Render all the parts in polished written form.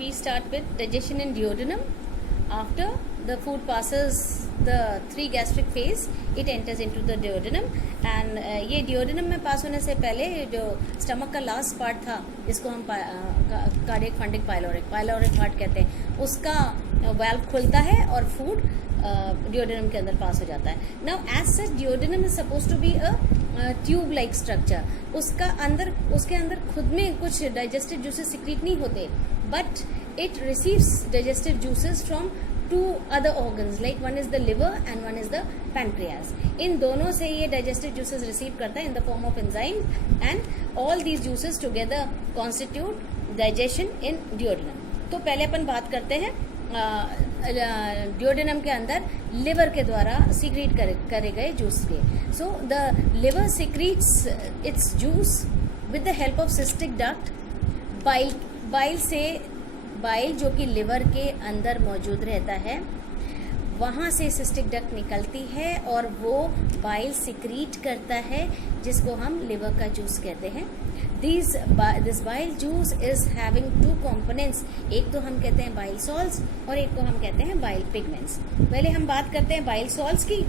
we start with digestion in duodenum. After the food passes the 3 gastric phase, it enters into the duodenum and ये duodenum में पास होने से पहले जो stomach का लास्ट पार्ट था जिसको हम कार्डियक फंडिक पाइलोरिक हार्ट कहते हैं, उसका वाल्व खुलता है और फूड डिओडेनम के अंदर पास हो जाता है. Now as such duodenum is suppose to be a tube like structure. उसके अंदर खुद में कुछ डाइजेस्टिव जूसेस सिक्रीट नहीं होते, but it receives digestive juices from 2 other organs, like one is the liver and one is the pancreas. इन दोनों से ये डाइजेस्टिव जूसेस रिसीव करता है in the form of enzyme, and all these juices together constitute digestion in duodenum. तो पहले अपन बात करते हैं डिओडेनम के अंदर लिवर के द्वारा सीक्रेट करे गए जूस के. So the liver secrets it's juice with the help of cystic duct. Bile जो कि लिवर के अंदर मौजूद रहता है, वहाँ से सिस्टिक डक्ट निकलती है और वो बाइल सिक्रीट करता है जिसको हम लिवर का जूस कहते हैं. This bile juice is having 2 components. एक तो हम कहते हैं बाइल सॉल्ट्स और एक को हम कहते हैं बाइल पिगमेंट्स. पहले हम बात करते हैं बाइल सॉल्ट्स की.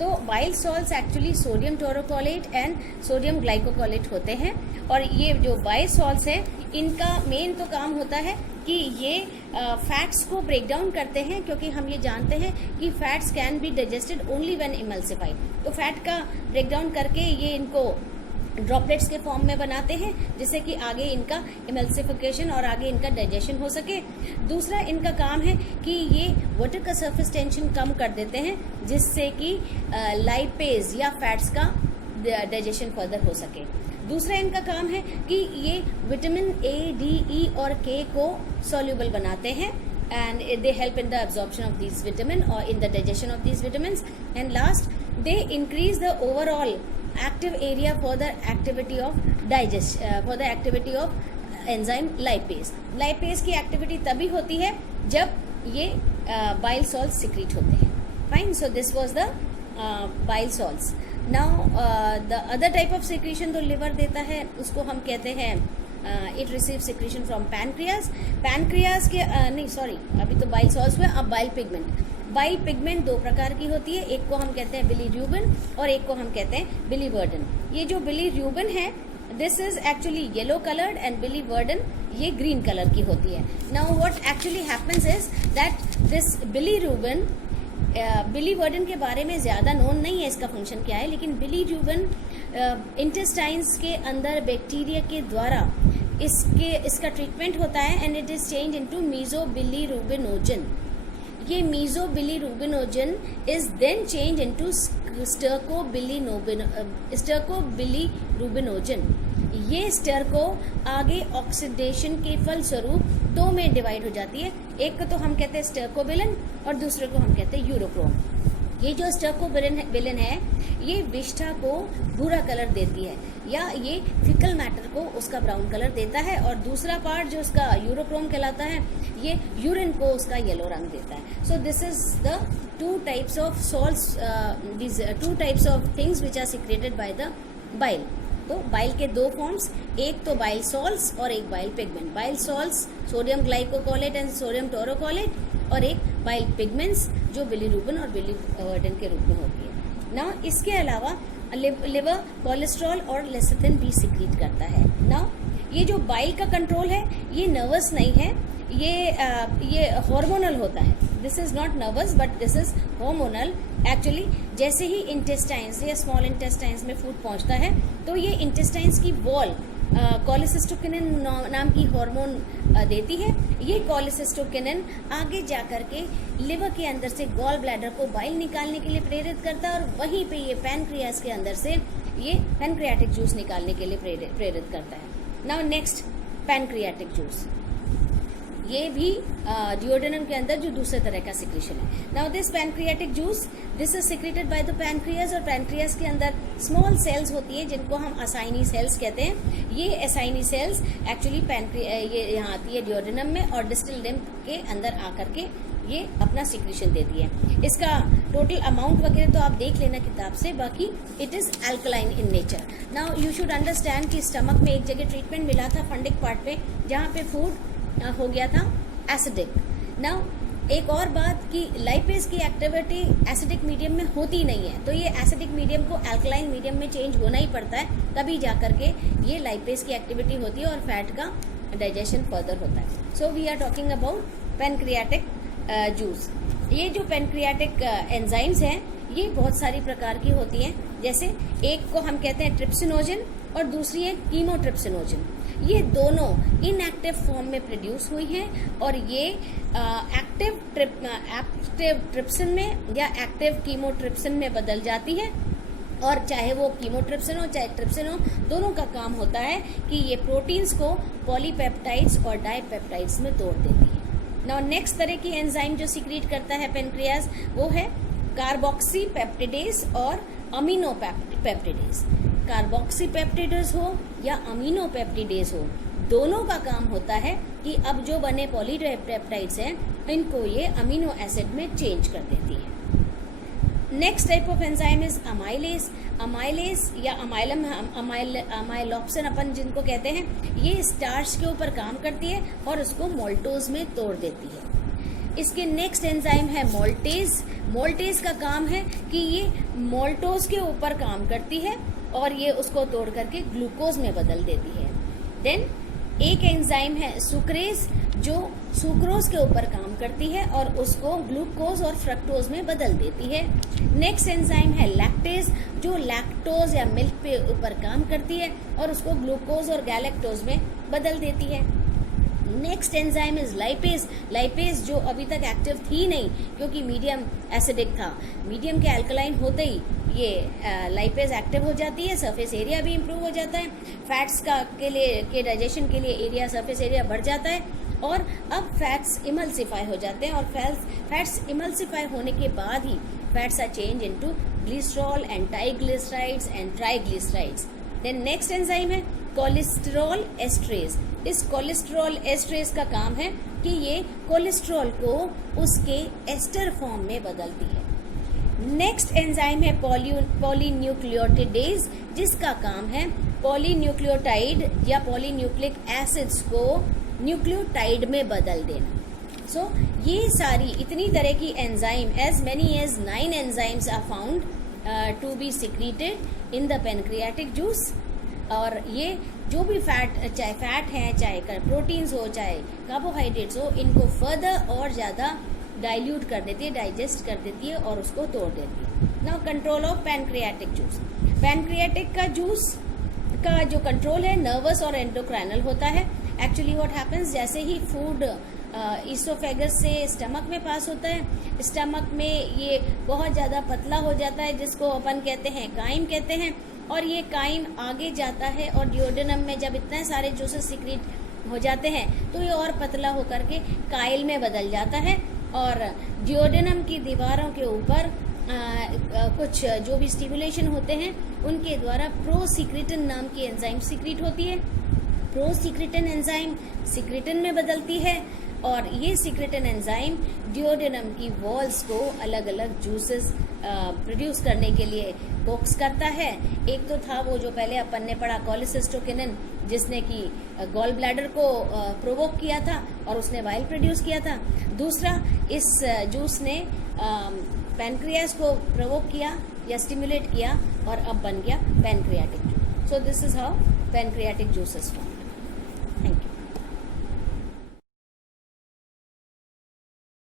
तो bile salts actually sodium taurocholate and sodium ग्लाइकोकोलेट होते हैं, और ये जो बाइल सॉल्ट्स हैं इनका मेन तो काम होता है कि ये फैट्स को ब्रेक डाउन करते हैं, क्योंकि हम ये जानते हैं कि fats can be digested only when emulsified. तो फैट का ब्रेक डाउन करके ये इनको ड्रॉपलेट्स के फॉर्म में बनाते हैं, जिससे कि आगे इनका इमल्सिफिकेशन और आगे इनका डाइजेशन हो सके. दूसरा इनका काम है कि ये वाटर का सरफेस टेंशन कम कर देते हैं, जिससे कि लाइपेज या फैट्स का डाइजेशन फर्दर हो सके. दूसरा इनका काम है कि ये विटामिन A, D, E और K को सॉल्युबल बनाते हैं, and they help in the absorption of these vitamin or in the digestion of these vitamins. And last, they increase the overall active area for the activity of enzyme lipase. Lipase की activity तभी होती है जब ये bile salts secrete होते हैं. Fine. So this was the bile salts. Now the other type of secretion जो liver देता है उसको हम कहते हैं it receive secretion from pancreas. Pancreas के अभी तो बाइल सॉल्ट्स हुए, अब बाइल पिगमेंट. बाइल पिगमेंट 2 प्रकार की होती है. एक को हम कहते हैं बिलीरूबिन और एक को हम कहते हैं बिलीवर्डन. ये जो बिलीरूबिन है this is actually yellow coloured and biliverdin ये ग्रीन कलर की होती है. Now what actually happens is that this bilirubin, biliverdin के बारे में ज़्यादा नोन नहीं है इसका फंक्शन क्या है, लेकिन बिलीरूबिन इंटेस्टाइन्स के अंदर बैक्टीरिया के द्वारा इसका ट्रीटमेंट होता है and it is change into mesobilirubinogen. ये mesobilirubinogen is then change into stercobilirubinogen. ये स्टर्को आगे ऑक्सीडेशन के फलस्वरूप 2 में डिवाइड हो जाती है. एक को तो हम कहते हैं स्टर्कोबिलिन और दूसरे को हम कहते हैं यूरोक्रोम. ये जो स्टर्कोबिलिन है ये विष्ठा को भूरा कलर देती है, या ये फिकल मैटर को उसका ब्राउन कलर देता है, और दूसरा पार्ट जो उसका यूरोक्रोम कहलाता है ये यूरिन को उसका येलो रंग देता है. So this is the 2 types of salts, these 2 types of things which are secreted by the bile. तो बाइल के 2 फॉर्म्स, एक तो बाइल सॉल्ट्स और एक bile pigment. Bile salts sodium ग्लाइकोकोलेट and sodium taurocholate, और एक बाइल पिगमेंट्स जो bilirubin और बिलीवर्डन के रूप में होती है. ना इसके अलावा लिवर कोलेस्ट्रॉल और लेसिथिन भी सिक्रीट करता है. ना ये जो बाइल का कंट्रोल है ये नर्वस नहीं है, ये हार्मोनल होता है. This is not nervous but this is hormonal. Actually जैसे ही इंटेस्टाइन्स या स्मॉल इंटेस्टाइन्स में फूड पहुंचता है तो ये इंटेस्टाइन्स की वॉल कोलेसिस्टोकिनिन नाम की हार्मोन देती है. ये कोलेसिस्टोकिनिन आगे जाकर के लिवर के अंदर से गॉल ब्लैडर को बाइल निकालने के लिए प्रेरित करता है, और वहीं पे ये पैनक्रियाज के अंदर से ये पैनक्रियाटिक जूस निकालने के लिए प्रेरित करता है. नाउ नेक्स्ट पैनक्रियाटिक जूस, ये भी डिओडेनम के अंदर जो दूसरे तरह का सिक्रेशन है. Now this pancreatic juice this is secreted by the pancreas, और पैनक्रियाज के अंदर स्मॉल सेल्स होती है जिनको हम असाइनी सेल्स कहते हैं. ये असाइनी सेल्स एक्चुअली ये यहाँ आती है डिओडेनम में, और डिस्टल लिम्फ के अंदर आकर के ये अपना सिक्रेशन देती है. इसका टोटल अमाउंट वगैरह तो आप देख लेना किताब से, बाकी it is alkaline in nature. Now you should understand कि स्टमक में एक जगह ट्रीटमेंट मिला था फंडिक पार्ट पे, जहाँ पे फूड हो गया था एसिडिक। नाउ एक और बात कि लाइपेज की एक्टिविटी एसिडिक मीडियम में होती नहीं है, तो ये एसिडिक मीडियम को अल्कलाइन मीडियम में चेंज होना ही पड़ता है, तभी जा करके ये लाइपेज की एक्टिविटी होती है और फैट का डाइजेशन फर्दर होता है। So we are talking about pancreatic juice. ये जो पैनक्रियाटिक एंजाइम्स हैं ये बहुत सारी प्रकार की होती हैं, जैसे एक को हम कहते हैं ट्रिप्सिनोजन और दूसरी है कीमोट्रिप्सिनोजन। ये दोनों इनएक्टिव फॉर्म में प्रोड्यूस हुई हैं और ये एक्टिव ट्रिप्सिन में या एक्टिव कीमोट्रिप्सिन में बदल जाती है, और चाहे वो कीमोट्रिप्सिन हो चाहे ट्रिप्सिन हो, दोनों का काम होता है कि ये प्रोटीन्स को पॉलीपेप्टाइड्स और डाइपेप्टाइड्स में तोड़ देती है। नाउ नेक्स्ट तरह की एंजाइम जो सीक्रेट करता है पेनक्रियाज वो है कार्बोक्सी पेप्टिडेज और अमीनो पेप्टिडेज। कार्बोक्सी पेप्टिडेज हो या अमीनो पेप्टिडेज हो, दोनों का काम होता है कि अब जो बने पॉलीपेप्टाइड्स हैं इनको ये अमीनो एसिड में चेंज कर देती है। Next type of enzyme is amylase. Amylase या अमाइलोप्सिन अपन जिनको कहते हैं, ये स्टार्च के ऊपर काम करती है और उसको मोल्टोज में तोड़ देती है। इसके नेक्स्ट एंजाइम है मोल्टेज। मोल्टेज का काम है कि ये मोल्टोज के ऊपर काम करती है और ये उसको तोड़ करके ग्लूकोज में बदल देती है। देन एक एंजाइम है सुक्रेज जो सुक्रोज के ऊपर काम करती है और उसको ग्लूकोज और फ्रक्टोज में बदल देती है। नेक्स्ट एंजाइम है लैक्टेज जो लैक्टोज या मिल्क पे ऊपर काम करती है और उसको ग्लूकोज और गैलेक्टोज में बदल देती है। Next enzyme is lipase. Lipase जो अभी तक एक्टिव थी नहीं क्योंकि मीडियम एसिडिक था, मीडियम के अल्कलाइन होते ही ये लाइपेज एक्टिव हो जाती है, सरफेस एरिया भी इम्प्रूव हो जाता है, फैट्स के डाइजेशन के लिए एरिया सरफेस एरिया बढ़ जाता है और अब फैट्स इमल्सिफाई हो जाते हैं और फैट्स इमल्सिफाई होने के बाद ही fats are change into glycerol and diglycerides and triglycerides. Then next enzyme है कोलेस्टेरॉल एस्ट्रेज। इस कोलेस्टेरॉल एस्ट्रेज का काम है कि ये कोलेस्ट्रॉल को उसके एस्टर फॉर्म में बदलती है। नेक्स्ट एंजाइम है पॉलीन्यूक्लियोटिडेज जिसका काम है पॉलीन्यूक्लियोटाइड या पॉलीन्यूक्लिक एसिड्स को न्यूक्लियोटाइड में बदल देना। सो ये सारी इतनी तरह की enzyme, as many as 9 enzymes are found to be secreted in the pancreatic juice. और ये जो भी फैट, चाहे फैट है चाहे प्रोटीन्स हो चाहे कार्बोहाइड्रेट्स हो, इनको फर्दर और ज्यादा डाइल्यूट कर देती है, डाइजेस्ट कर देती है और उसको तोड़ देती है। Now control of pancreatic juice. Pancreatic का जूस का जो कंट्रोल है नर्वस और एंडोक्राइनल होता है। एक्चुअली व्हाट हैपेंस, जैसे ही फूड इसोफेगस से स्टमक में पास होता है, स्टमक में ये बहुत ज्यादा पतला हो जाता है जिसको अपन कहते हैं काइम कहते हैं, और ये काइम आगे जाता है और डिओडेनम में जब इतने सारे जूसेस सिक्रीट हो जाते हैं तो ये और पतला होकर के काइल में बदल जाता है और डिओडेनम की दीवारों के ऊपर कुछ जो भी स्टिमुलेशन होते हैं उनके द्वारा प्रोसिक्रिटिन नाम की एंजाइम सिक्रीट होती है। प्रोसिक्रिटिन एंजाइम सिक्रिटिन में बदलती है और ये सिक्रिटिन एंजाइम डिओडेनम की वॉल्स को अलग अलग जूसेस प्रोड्यूस करने के लिए कोक्स करता है। एक तो था वो जो पहले अपन ने पढ़ा कोलेसिस्टोकिनिन जिसने कि गॉल ब्लैडर को प्रोवोक किया था और उसने वाइल प्रोड्यूस किया था। दूसरा इस जूस ने पैनक्रियास को प्रोवोक किया या स्टिमुलेट किया और अब बन गया pancreatic juice. So this is how pancreatic juice is form.